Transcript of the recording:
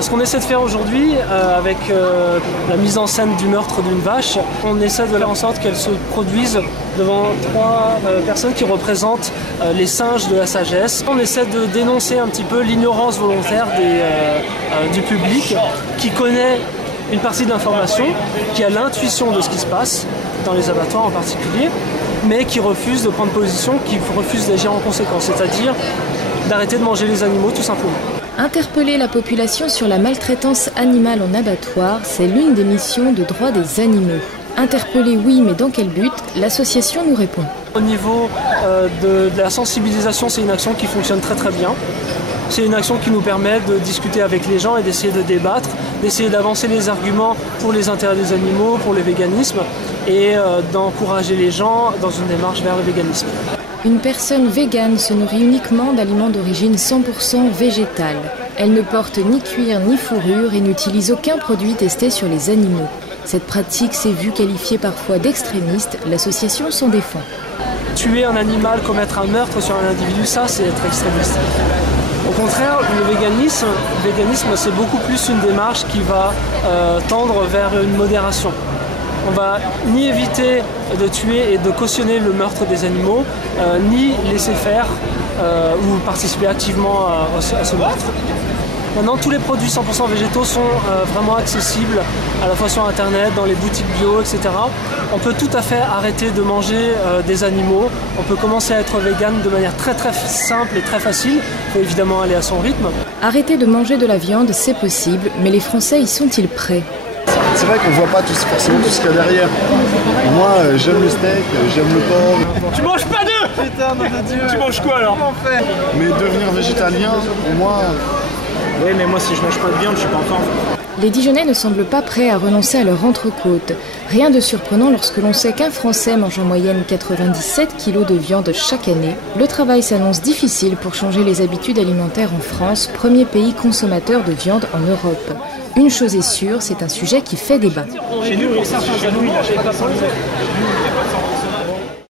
Ce qu'on essaie de faire aujourd'hui, avec la mise en scène du meurtre d'une vache, on essaie de faire en sorte qu'elle se produise devant 3 personnes qui représentent les singes de la sagesse. On essaie de dénoncer un petit peu l'ignorance volontaire du public qui connaît une partie de l'information, qui a l'intuition de ce qui se passe, dans les abattoirs en particulier, mais qui refuse de prendre position, qui refuse d'agir en conséquence, c'est-à-dire d'arrêter de manger les animaux tout simplement. Interpeller la population sur la maltraitance animale en abattoir, c'est l'une des missions de droit des animaux. Interpeller, oui, mais dans quel but? L'association nous répond. Au niveau de la sensibilisation, c'est une action qui fonctionne très très bien. C'est une action qui nous permet de discuter avec les gens et d'essayer de débattre, d'essayer d'avancer les arguments pour les intérêts des animaux, pour le véganisme et d'encourager les gens dans une démarche vers le véganisme. Une personne végane se nourrit uniquement d'aliments d'origine 100% végétale. Elle ne porte ni cuir ni fourrure et n'utilise aucun produit testé sur les animaux. Cette pratique s'est vue qualifiée parfois d'extrémiste, l'association s'en défend. Tuer un animal, commettre un meurtre sur un individu, ça c'est être extrémiste. Au contraire, le véganisme c'est beaucoup plus une démarche qui va tendre vers une modération. On va ni éviter de tuer et de cautionner le meurtre des animaux, ni laisser faire ou participer activement à ce meurtre. Maintenant, tous les produits 100% végétaux sont vraiment accessibles à la fois sur Internet, dans les boutiques bio, etc. On peut tout à fait arrêter de manger des animaux. On peut commencer à être vegan de manière très très simple et très facile. Il faut évidemment aller à son rythme. Arrêter de manger de la viande, c'est possible, mais les Français y sont-ils prêts ? C'est vrai qu'on ne voit pas forcément tout ce qu'il y a derrière. Moi, j'aime le steak, j'aime le porc. Tu manges pas d'œufs! Putain, nom de Dieu! Tu manges quoi alors? Mais devenir végétalien, pour moi... Oui, mais moi, si je mange pas de viande, je suis pas en forme. Les Dijonnais ne semblent pas prêts à renoncer à leur entrecôte. Rien de surprenant lorsque l'on sait qu'un Français mange en moyenne 97 kg de viande chaque année. Le travail s'annonce difficile pour changer les habitudes alimentaires en France, premier pays consommateur de viande en Europe. Une chose est sûre, c'est un sujet qui fait débat. Chez nous, pour certains aliments, il n'achète pas sans le